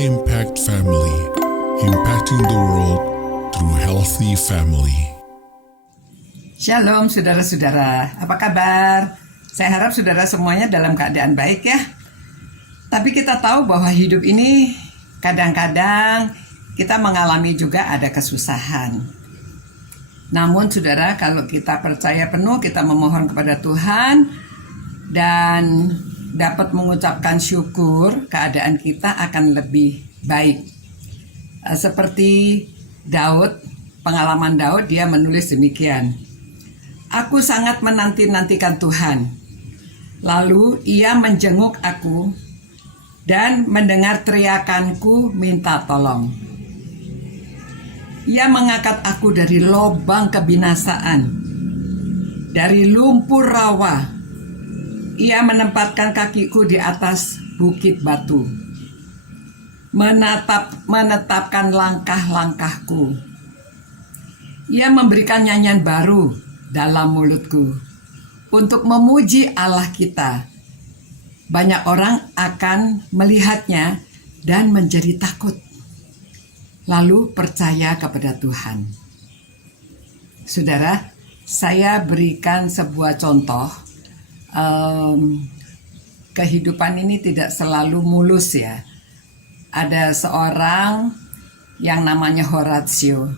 Impact Family, impacting the world through healthy family. Shalom saudara-saudara, apa kabar? Saya harap saudara semuanya dalam keadaan baik ya. Tapi kita tahu bahwa hidup ini kadang-kadang kita mengalami juga ada kesusahan. Namun saudara, kalau kita percaya penuh, kita memohon kepada Tuhan dan dapat mengucapkan syukur, keadaan kita akan lebih baik. Seperti Daud, pengalaman Daud, dia menulis demikian. Aku sangat menanti-nantikan Tuhan. Lalu ia menjenguk aku dan mendengar teriakanku minta tolong. Ia mengangkat aku dari lubang kebinasaan, dari lumpur rawa. Ia menempatkan kakiku di atas bukit batu, menetapkan langkah-langkahku. Ia memberikan nyanyian baru dalam mulutku untuk memuji Allah kita. Banyak orang akan melihatnya dan menjadi takut, lalu percaya kepada Tuhan. Saudara, saya berikan sebuah contoh. Kehidupan ini tidak selalu mulus ya. Ada seorang yang namanya Horatio,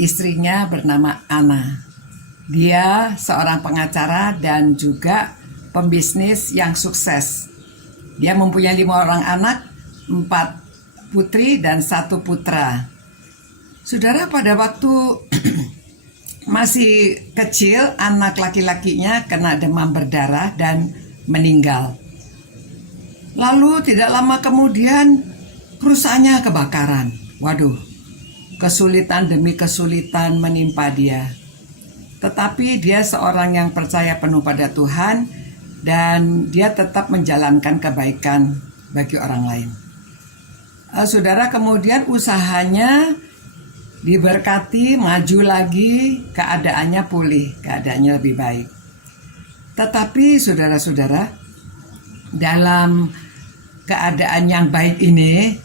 istrinya bernama Anna. Dia seorang pengacara dan juga pembisnis yang sukses. Dia mempunyai 5 orang anak, 4 putri dan 1 putra. Saudara, pada waktu masih kecil, anak laki-lakinya kena demam berdarah dan meninggal. Lalu tidak lama kemudian perusahaannya kebakaran. Waduh, kesulitan demi kesulitan menimpa dia. Tetapi dia seorang yang percaya penuh pada Tuhan dan dia tetap menjalankan kebaikan bagi orang lain. Saudara, kemudian usahanya diberkati, maju lagi, keadaannya pulih, keadaannya lebih baik. Tetapi saudara-saudara, dalam keadaan yang baik ini,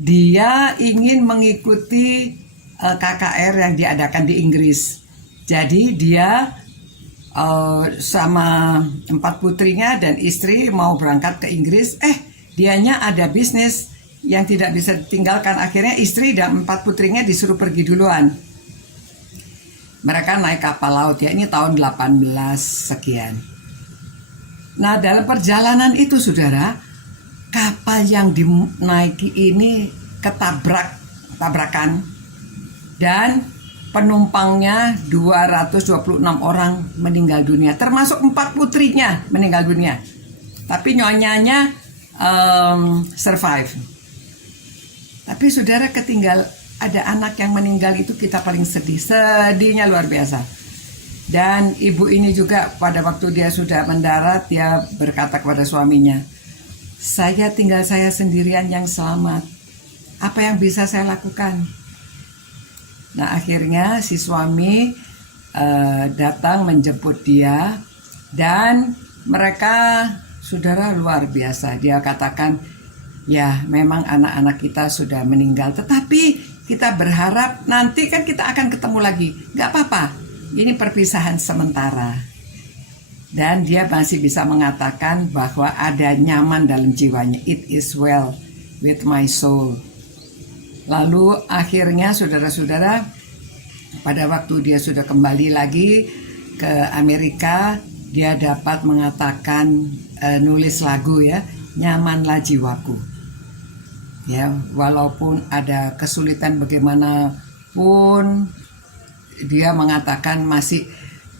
dia ingin mengikuti KKR yang diadakan di Inggris. Jadi dia sama 4 putrinya dan istri mau berangkat ke Inggris. Dianya ada bisnis yang tidak bisa ditinggalkan. Akhirnya istri dan 4 putrinya disuruh pergi duluan. Mereka naik kapal laut ya, ini tahun 18 sekian. Nah, dalam perjalanan itu saudara, kapal yang dinaiki ini tabrakan dan penumpangnya 226 orang meninggal dunia, termasuk 4 putrinya meninggal dunia. Tapi nyonyanya survive. Tapi saudara, ketinggal ada anak yang meninggal itu kita paling sedih. Sedihnya luar biasa. Dan ibu ini juga pada waktu dia sudah mendarat, dia berkata kepada suaminya, saya sendirian yang selamat. Apa yang bisa saya lakukan? Nah, akhirnya si suami datang menjemput dia. Dan mereka, saudara, luar biasa. Dia katakan, ya memang anak-anak kita sudah meninggal, tetapi kita berharap nanti kan kita akan ketemu lagi. Gak apa-apa, ini perpisahan sementara. Dan dia masih bisa mengatakan bahwa ada nyaman dalam jiwanya. It is well with my soul. Lalu akhirnya saudara-saudara, pada waktu dia sudah kembali lagi ke Amerika, dia dapat mengatakan, nulis lagu ya, nyamanlah jiwaku. Ya, walaupun ada kesulitan bagaimanapun, dia mengatakan masih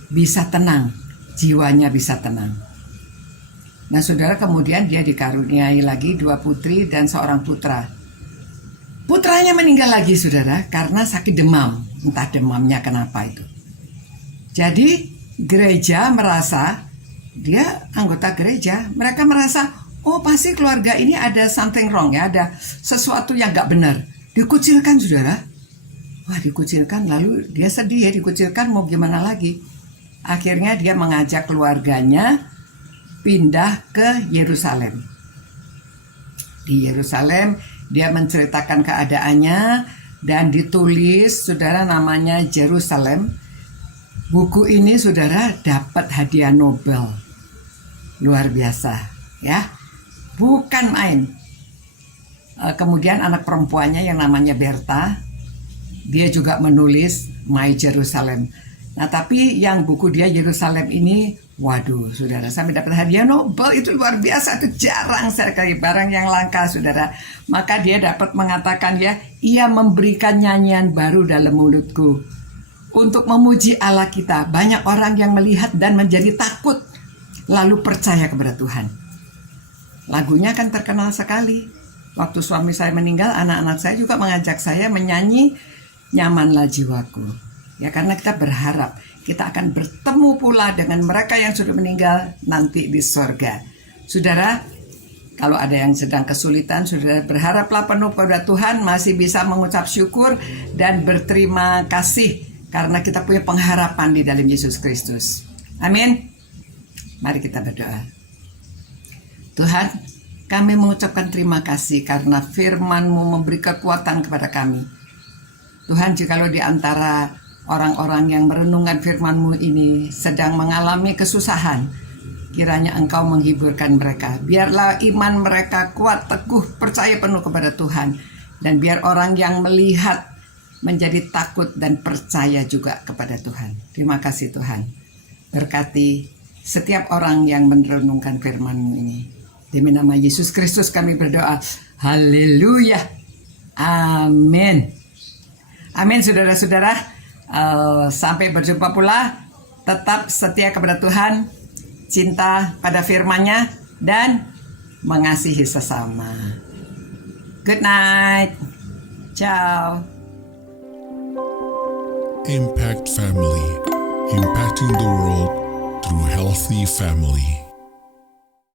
bisa tenang, jiwanya bisa tenang. Nah saudara, kemudian dia dikaruniai lagi 2 putri dan 1 putra. Putranya meninggal lagi saudara, karena sakit demam, entah demamnya kenapa itu. Jadi gereja merasa, dia anggota gereja, mereka merasa, oh pasti keluarga ini ada something wrong ya, ada sesuatu yang gak benar. Dikucilkan saudara. Wah, dikucilkan, lalu dia sedih ya, dikucilkan, mau gimana lagi. Akhirnya dia mengajak keluarganya pindah ke Yerusalem. di Yerusalem. Dia menceritakan keadaannya dan ditulis, saudara, namanya Jerusalem. Buku ini, saudara, dapat hadiah Nobel. Luar biasa, ya. Bukan main. Kemudian anak perempuannya yang namanya Berta, dia juga menulis My Jerusalem. Nah, tapi yang buku dia Yerusalem ini, waduh, saudara, sampai dapat hadiah Nobel, itu luar biasa, itu jarang sekali, barang yang langka, saudara. Maka dia dapat mengatakan, ya, ia memberikan nyanyian baru dalam mulutku untuk memuji Allah kita. Banyak orang yang melihat dan menjadi takut, lalu percaya kepada Tuhan. Lagunya kan terkenal sekali. Waktu suami saya meninggal, anak-anak saya juga mengajak saya menyanyi Nyamanlah Jiwaku. Ya, karena kita berharap kita akan bertemu pula dengan mereka yang sudah meninggal nanti di sorga. Saudara, kalau ada yang sedang kesulitan, saudara berharaplah penuh kepada Tuhan, masih bisa mengucap syukur dan berterima kasih karena kita punya pengharapan di dalam Yesus Kristus. Amin. Mari kita berdoa. Tuhan, kami mengucapkan terima kasih karena firman-Mu memberi kekuatan kepada kami. Tuhan, jikalau di antara orang-orang yang merenungkan firman-Mu ini sedang mengalami kesusahan, kiranya Engkau menghiburkan mereka. Biarlah iman mereka kuat, teguh, percaya penuh kepada Tuhan. Dan biar orang yang melihat menjadi takut dan percaya juga kepada Tuhan. Terima kasih Tuhan. Berkati setiap orang yang merenungkan firman-Mu ini. Demi nama Yesus Kristus kami berdoa. Haleluya. Amin. Amin, saudara-saudara. Sampai berjumpa pula. Tetap setia kepada Tuhan, cinta pada firman-Nya, dan mengasihi sesama. Good night. Ciao. Impact Family, impacting the world through healthy family.